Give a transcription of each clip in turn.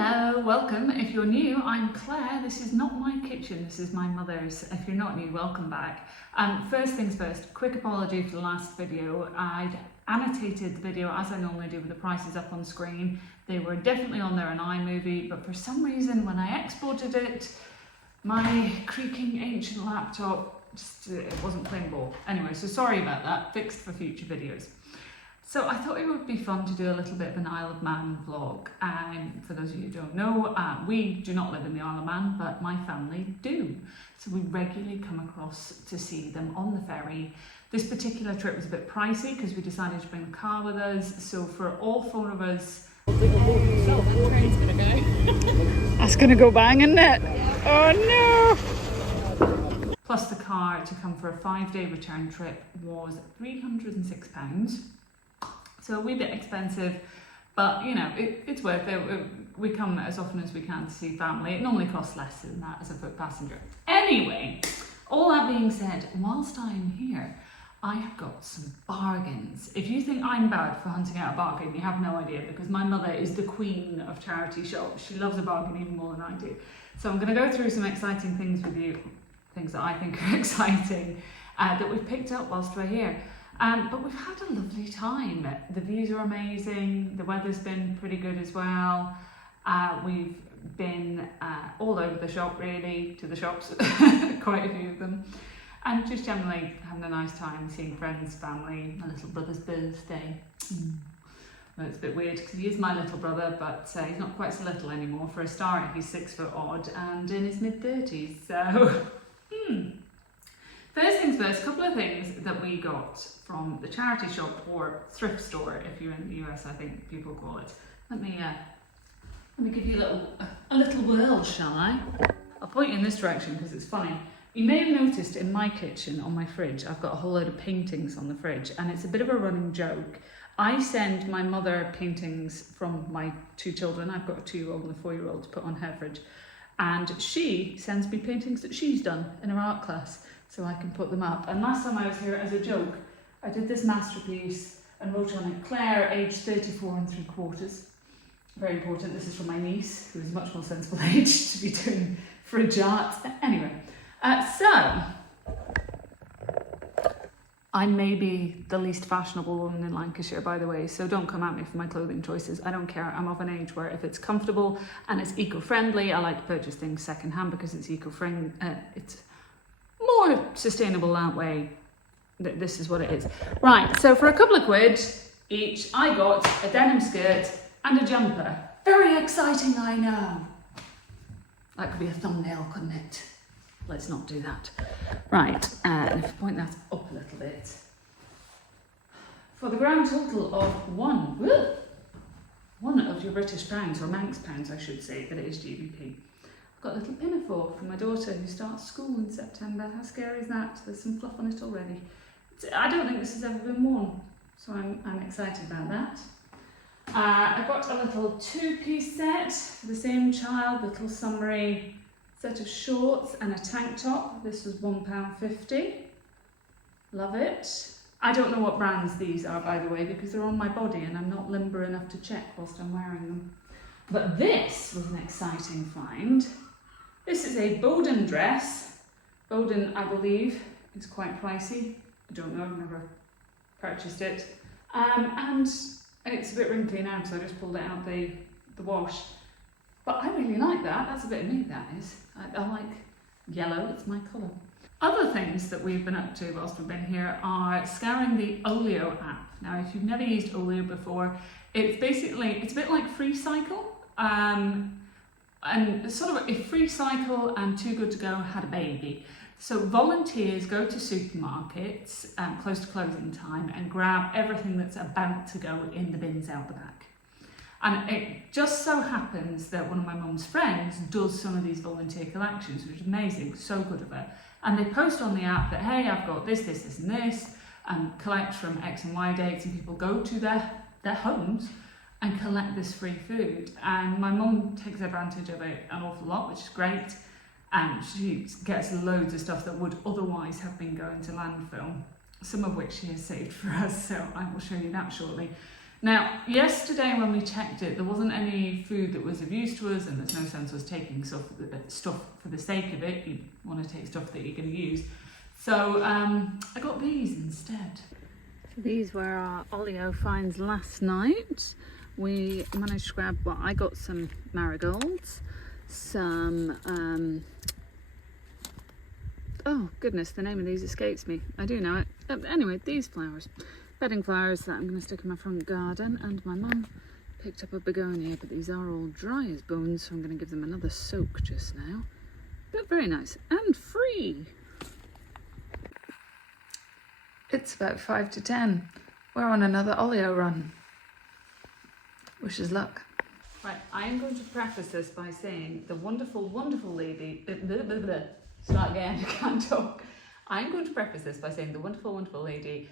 Hello, welcome. If you're new, I'm Claire. This is not my kitchen, this is my mother's. If you're not new, welcome back. First things first, quick apology for the last video. I'd annotated the video as I normally do with the prices up on screen. They were definitely on there in iMovie, but for some reason when I exported it, my creaking ancient laptop, it wasn't playing ball. Anyway, so sorry about that, fixed for future videos. So I thought it would be fun to do a little bit of an Isle of Man vlog. For those of you who don't know, we do not live in the Isle of Man, but my family do. So we regularly come across to see them on the ferry. This particular trip was a bit pricey because we decided to bring the car with us. So for all four of us... That's going to go bang, isn't it? Oh no! Plus the car to come for a 5-day return trip was £306. So a wee bit expensive, but you know, it's worth it. We come as often as we can to see family. It normally costs less than that as a foot passenger. Anyway, all that being said, whilst I'm here, I have got some bargains. If you think I'm bad for hunting out a bargain, you have no idea, because my mother is the queen of charity shops. She loves a bargain even more than I do. So I'm going to go through some exciting things with you, things that I think are exciting, that we've picked up whilst we're here. But we've had a lovely time. The views are amazing, the weather's been pretty good as well. We've been all over the shop really, to the shops, quite a few of them. And just generally having a nice time, seeing friends, family, my little brother's birthday. Well, it's a bit weird because he is my little brother, but he's not quite so little anymore. For a start, he's 6 foot odd and in his mid-30s, so... First things first, a couple of things that we got from the charity shop, or thrift store if you're in the US, I think people call it. Let me give you a little whirl, shall I? I'll point you in this direction because it's funny. You may have noticed in my kitchen on my fridge, I've got a whole load of paintings on the fridge, and it's a bit of a running joke. I send my mother paintings from my 2 children. I've got a 2-year-old and a 4-year-old to put on her fridge, and she sends me paintings that she's done in her art class, so I can put them up. And last time I was here, as a joke, I did this masterpiece and wrote on it, Claire, aged 34 3/4. Very important, this is from my niece, who is much more sensible age to be doing fridge art. Anyway, so, I may be the least fashionable woman in Lancashire, by the way, so don't come at me for my clothing choices. I don't care. I'm of an age where if it's comfortable and it's eco-friendly, I like to purchase things second-hand because it's eco-friendly, it's more sustainable that way. This is what it is. Right, so for a couple of quid each, I got a denim skirt and a jumper. Very exciting, I know. That could be a thumbnail, couldn't it? Let's not do that. Right, and if I point that up a little bit. For the grand total of one of your British pounds, or Manx pounds I should say, but it is GBP. I've got a little pinafore for my daughter who starts school in September. How scary is that? There's some fluff on it already. I don't think this has ever been worn, so I'm excited about that. I got a little 2-piece set for the same child, little summery set of shorts and a tank top. This was £1.50. Love it. I don't know what brands these are, by the way, because they're on my body and I'm not limber enough to check whilst I'm wearing them. But this was an exciting find. This is a Bowden dress. Bowden, I believe, is quite pricey. I don't know, I've never purchased it. And it's a bit wrinkly now, so I just pulled it out the wash. But I really like that. That's a bit of me, that is. I like yellow, it's my colour. Other things that we've been up to whilst we've been here are scouring the Olio app. Now, if you've never used Olio before, it's basically, it's a bit like FreeCycle. And sort of if FreeCycle and Too Good To Go had a baby. So volunteers go to supermarkets close to closing time and grab everything that's about to go in the bins out the back. And it just so happens that one of my mum's friends does some of these volunteer collections, which is amazing, so good of her. And they post on the app that, hey, I've got this, this, this and this, and collect from X and Y dates, and people go to their homes and collect this free food. And my mum takes advantage of it an awful lot, which is great. And she gets loads of stuff that would otherwise have been going to landfill, some of which she has saved for us, so I will show you that shortly. Now, yesterday when we checked it, there wasn't any food that was of use to us, and there's no sense us taking stuff for the sake of it. You want to take stuff that you're going to use. So I got these instead. These were our Olio finds last night. We managed to grab, well, I got some marigolds, some, oh goodness, the name of these escapes me. I do know it. Anyway, these flowers. Bedding flowers that I'm going to stick in my front garden, and my mum picked up a begonia, but these are all dry as bones, so I'm going to give them another soak just now. But very nice and free. It's about 5 to 10. We're on another Olio run. Wish us luck. Right, I am going to preface this by saying the wonderful, wonderful lady. Start again, I can't talk. I'm going to preface this by saying the wonderful, wonderful lady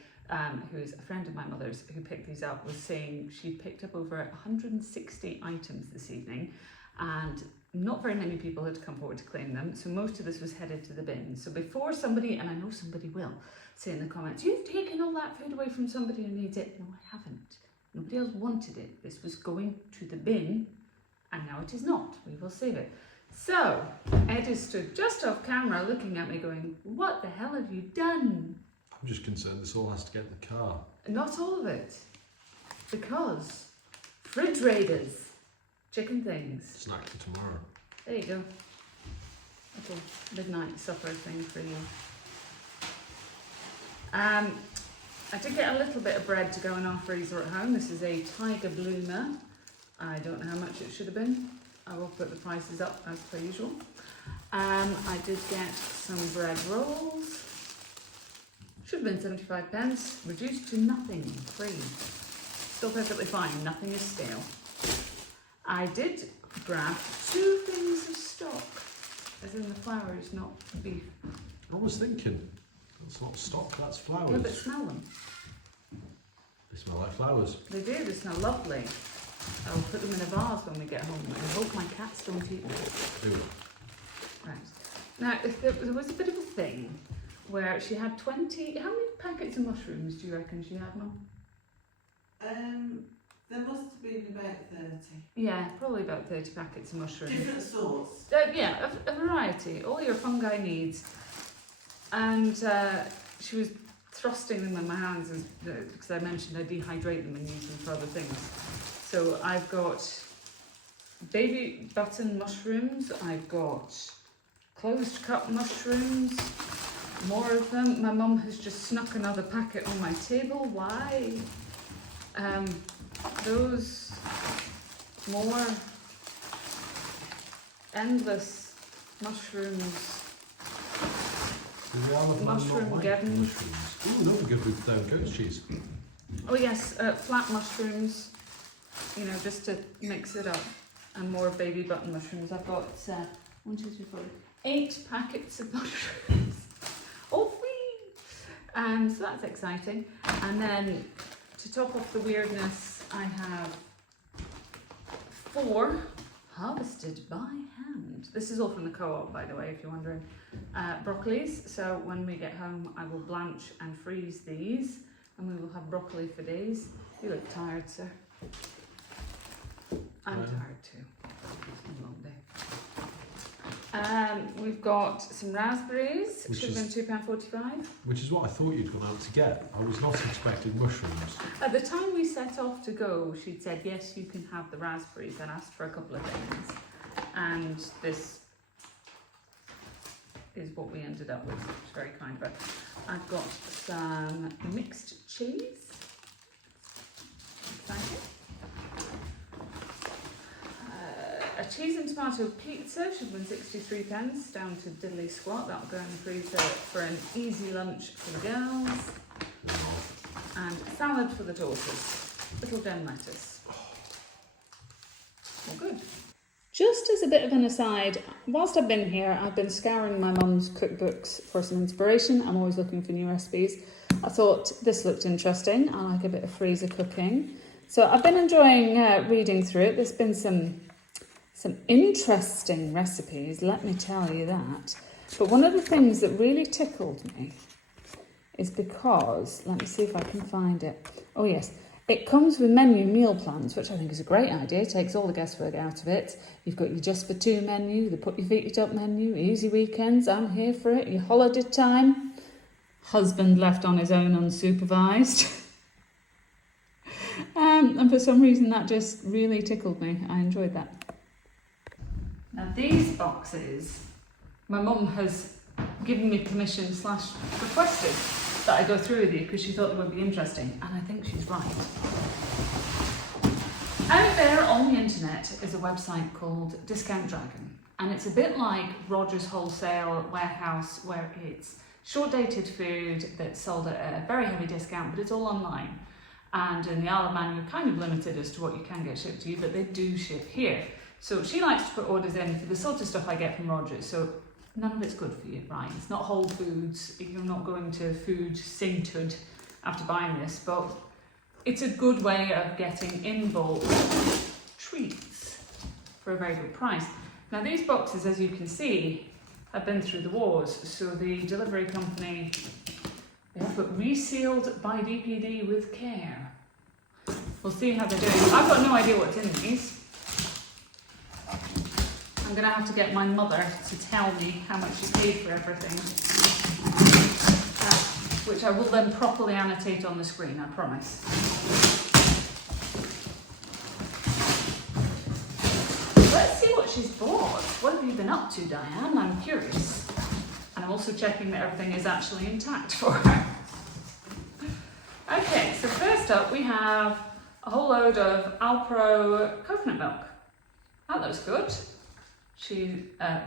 who's a friend of my mother's who picked these up was saying she picked up over 160 items this evening, and not very many people had come forward to claim them, so most of this was headed to the bin. So before somebody, and I know somebody will, say in the comments, you've taken all that food away from somebody who needs it. No, I haven't. Nobody else wanted it. This was going to the bin, and now it is not. We will save it. So Ed is stood just off camera looking at me going, what the hell have you done? I'm just concerned this all has to get in the car. Not all of it, because fridge raiders, chicken things. Snack for tomorrow. There you go. Little midnight supper thing for you. I did get a little bit of bread to go in our freezer at home. This is a Tiger Bloomer. I don't know how much it should have been. I will put the prices up as per usual. I did get some bread rolls. Should have been 75 pence, reduced to nothing, free. Still perfectly fine, nothing is stale. I did grab 2 things of stock, as in the flowers, not beef. I was thinking, that's not stock, that's flowers. Yeah, but smell them. They smell like flowers. They do, they smell lovely. I'll put them in a vase when we get home. I hope my cats don't eat them. Ooh. Right. Now, there was a bit of a thing where she had 20... How many packets of mushrooms do you reckon she had, Mum? There must have been about 30. Yeah, probably about 30 packets of mushrooms. Different sorts. Yeah, a variety. All your fungi needs. And she was thrusting them in my hands because I mentioned I dehydrate them and use them for other things. So I've got baby button mushrooms, I've got closed cup mushrooms, more of them. My mum has just snuck another packet on my table. Why? Those more endless mushrooms. Mushroom geddon. Ooh, those are good with goat cheese. Oh yes, flat mushrooms. You know, just to mix it up, and more baby button mushrooms. I've got 1, 2, 3, 4, 8 packets of mushrooms. All free! So that's exciting. And then to top off the weirdness, I have 4 harvested by hand. This is all from the co-op, by the way, if you're wondering. Broccolis. So when we get home, I will blanch and freeze these, and we will have broccoli for days. You look tired, sir. I'm tired too. It's been a long day. We've got some raspberries, which should have been £2.45. Which is what I thought you'd gone out to get. I was not expecting mushrooms. At the time we set off to go, she'd said, yes, you can have the raspberries, and asked for a couple of things. And this is what we ended up with, which is very kind. But I've got some mixed cheese. Exciting. A cheese and tomato pizza should have been 63 pence, down to diddly squat. That'll go in the freezer for an easy lunch for the girls. And salad for the daughters. Little gem lettuce. All good. Just as a bit of an aside, whilst I've been here, I've been scouring my mum's cookbooks for some inspiration. I'm always looking for new recipes. I thought this looked interesting. I like a bit of freezer cooking. So I've been enjoying reading through it. There's been some interesting recipes, let me tell you that. But one of the things that really tickled me is because, let me see if I can find it. Oh yes, It comes with menu meal plans, which I think is a great idea. It takes all the guesswork out of it. You've got your just for two menu, the put your feet up menu, easy weekends, I'm here for it, your holiday time, husband left on his own unsupervised. And for some reason that just really tickled me. I enjoyed that. Now these boxes, my mum has given me permission / requested that I go through with you because she thought they would be interesting, and I think she's right. Out there on the internet is a website called Discount Dragon, and it's a bit like Rogers Wholesale Warehouse, where it's short-dated food that's sold at a very heavy discount, but it's all online. And in the Isle of Man, you're kind of limited as to what you can get shipped to you, but they do ship here. So she likes to put orders in for the sort of stuff I get from Rogers. So none of it's good for you, right? It's not Whole Foods. You're not going to Food Sainthood after buying this, but it's a good way of getting in bulk treats for a very good price. Now these boxes, as you can see, have been through the wars. So the delivery company, they have put resealed by DPD with care. We'll see how they're doing. I've got no idea what's in these. I'm going to have to get my mother to tell me how much she paid for everything, which I will then properly annotate on the screen, I promise. Let's see what she's bought. What have you been up to, Diane? I'm curious. And I'm also checking that everything is actually intact for her. Okay, so first up we have a whole load of Alpro coconut milk. That looks good.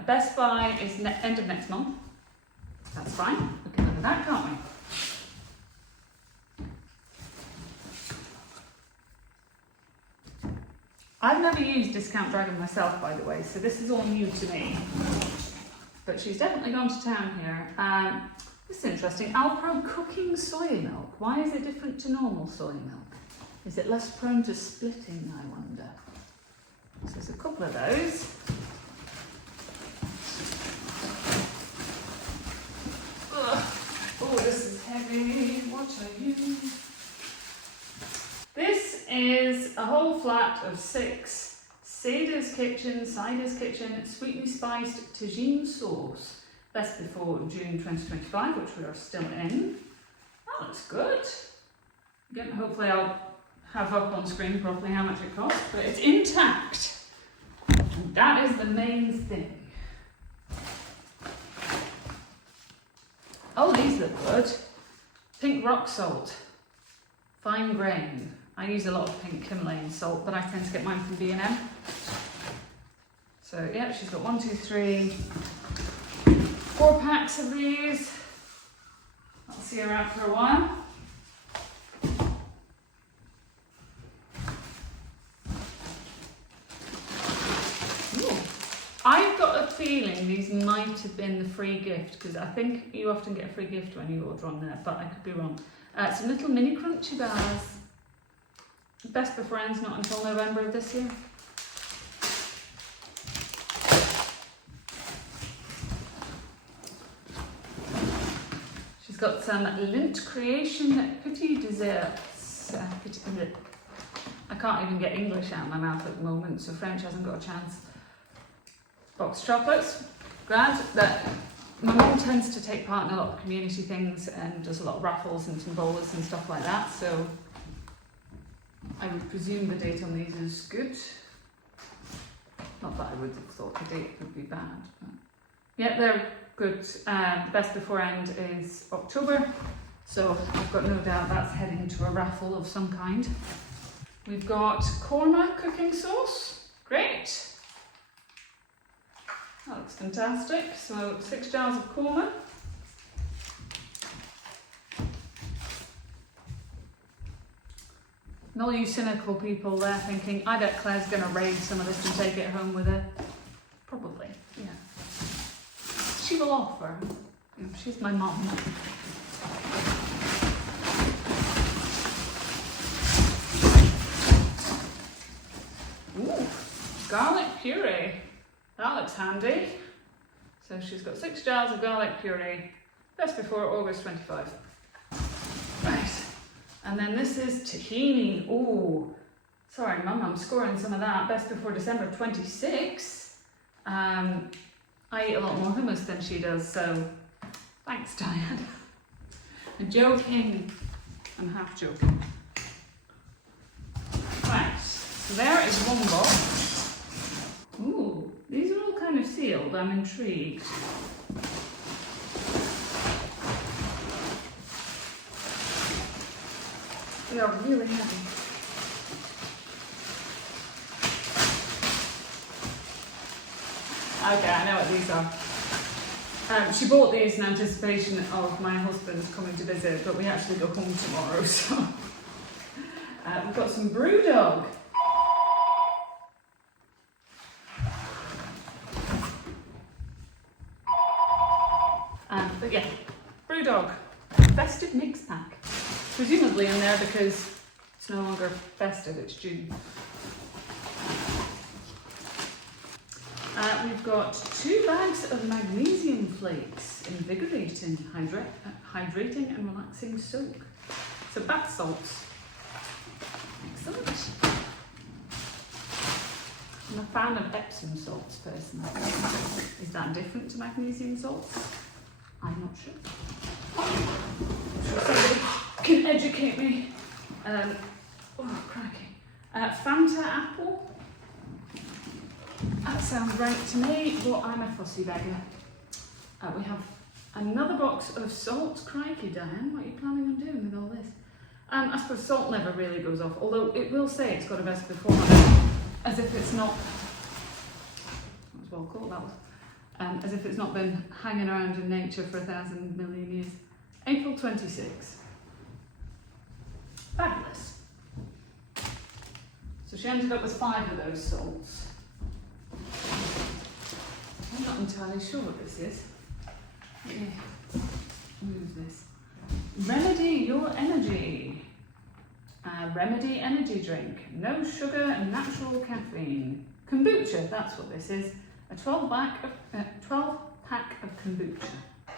Best Buy is end of next month. That's fine. We can look at that, can't we? I've never used Discount Dragon myself, by the way, so this is all new to me. But she's definitely gone to town here. This is interesting. Alpro cooking soy milk. Why is it different to normal soy milk? Is it less prone to splitting, I wonder? So there's a couple of those. Ugh. Oh, this is heavy. What are you? This is a whole flat of 6 Cider's Kitchen, sweetly spiced tagine sauce. Best before June 2025, which we are still in. That looks good. Again, hopefully I'll have up on screen properly how much it costs, but it's intact. And that is the main thing. Oh, these look good. Pink rock salt. Fine grain. I use a lot of pink Himalayan salt, but I tend to get mine from B&M. So yeah, she's got 1, 2, 3, 4 packs of these. I'll see her out for a while. Ooh. I've got a feeling these might have been the free gift, because I think you often get a free gift when you order on there, but I could be wrong. Some little mini crunchy bars. Best before ends not until November of this year. She's got some Lindt Creation Petit Desserts. I can't even get English out of my mouth at the moment, so French hasn't got a chance. Boxed chocolates. Glad that my mum tends to take part in a lot of community things and does a lot of raffles and tombolas and stuff like that, so I would presume the date on these is good. Not that I would have thought the date would be bad. But yeah, they're good. The best before end is October, so I've got no doubt that's heading to a raffle of some kind. We've got korma cooking sauce. Great. That looks fantastic. So 6 jars of korma. And all you cynical people there thinking, I bet Claire's going to raid some of this and take it home with her. Probably, yeah. She will offer. She's my mum. Ooh, garlic puree. That looks handy. So she's got 6 jars of garlic puree. Best before August 25. Right. And then this is tahini. Oh, sorry, Mum, I'm scoring some of that. Best before December 26. I eat a lot more hummus than she does, so thanks, Diane. I'm joking. I'm half joking. Right, so there is one box. Ooh, these are all kind of sealed. I'm intrigued. They are really heavy. Okay, I know what these are. She bought these in anticipation of my husband's coming to visit, but we actually go home tomorrow, so... we've got some Brewdog. But yeah, Brewdog. Festive mix pack. Presumably in there because it's no longer festive, it's June. We've got 2 bags of magnesium flakes, invigorating, hydrating and relaxing soak. So bath salts. Excellent. I'm a fan of Epsom salts personally. Is that different to magnesium salts? I'm not sure. Somebody can educate me. Oh, crikey. Fanta apple. That sounds right to me, but I'm a fussy beggar. We have another box of salt. Crikey, Diane, what are you planning on doing with all this? I suppose salt never really goes off, although it will say it's got a best before, as if it's not, that's well called that was, as if it's not been hanging around in nature for 1,000 million years. April 26. Fabulous. So she ended up with 5 of those salts. I'm not entirely sure what this is. Let me move this. Remedy your energy. Remedy energy drink. No sugar and natural caffeine. Kombucha, that's what this is. A 12 pack of kombucha.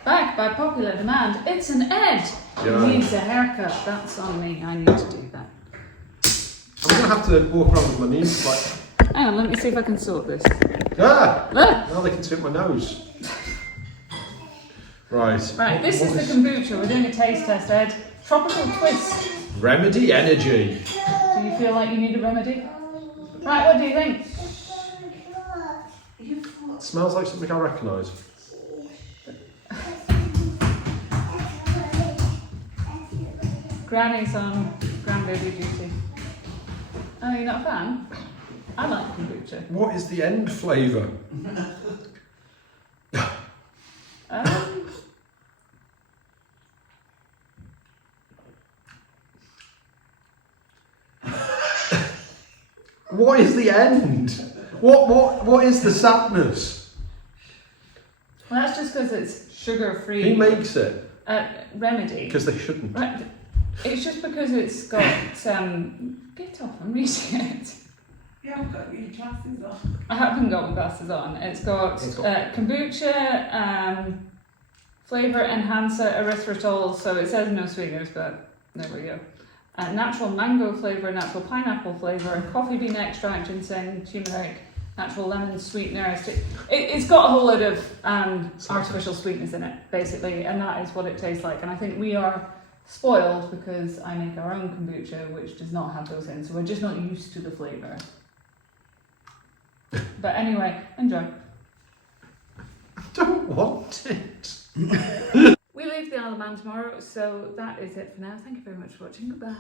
Back by popular demand, it's an Ed. Yeah. He needs a haircut. That's on me. I need to do that. I'm going to have to walk around with my knees like... Hang on, let me see if I can sort this. Ah! Look! Now they can see my nose. Right. Right, this is the kombucha. We're doing a taste test, Ed. Tropical twist. Remedy energy. Do you feel like you need a remedy? Right, what do you think? It smells like something I recognise. Granny's on grandbaby duty. Oh, you're not a fan? I like kombucha. What is the end flavour? What is the end? What is the sadness? Well, that's just because it's sugar-free. Who makes it? Remedy. Because they shouldn't. Right. It's just because it's got get off, I'm reading it. You haven't got your glasses on. I haven't got my glasses on. It's got kombucha, flavour enhancer, erythritol, so it says no sweeteners, but there we go. Natural mango flavour, natural pineapple flavour, coffee bean extract, ginseng, turmeric, natural lemon sweetener. It's got a whole load of artificial sweetness in it, basically, and that is what it tastes like. And I think we are spoiled because I make our own kombucha, which does not have those in, so we're just not used to the flavour. But anyway, enjoy. I don't want it. We leave the Isle of Man tomorrow, so that is it for now. Thank you very much for watching. Goodbye.